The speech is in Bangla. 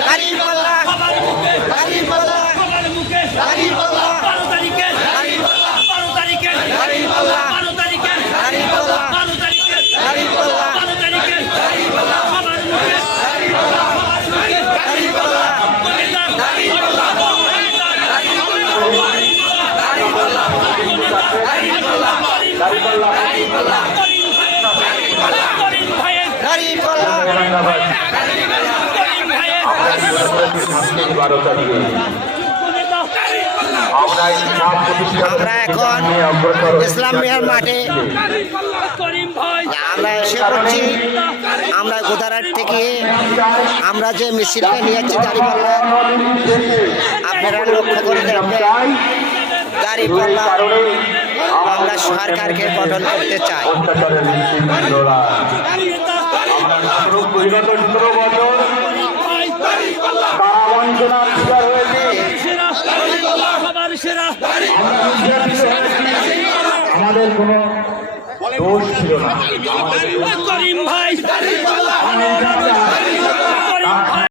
দাঁড়িপাল্লা দাঁড়িপাল্লা দাঁড়িপাল্লা 12 তারিখে দাঁড়িপাল্লা দাঁড়িপাল্লা 12 তারিখে দাঁড়িপাল্লা 12 তারিখে দাঁড়িপাল্লা 12 তারিখে দাঁড়িপাল্লা সবার মুখে দাঁড়িপাল্লা করিম ভাইয়ের দাঁড়িপাল্লা করিম ভাইয়ের 12 তারিখে আমরা এখন ইসলাম মিয়ার মাঠে করিম ভাই আমরা এসে পড়ছি। আমরা গোদারাট থেকে আমরা যে মিছিলটা নিয়ে যাচ্ছি দাঁড়িপাল্লা, আপনারা লক্ষ্য করে দেখবেন দাঁড়িপাল্লা আমরা সরকারকে গঠন করতে চাই। সবার সেরা আমাদের কোনো দোষ ছিল না। করিম ভাই করিম ভাই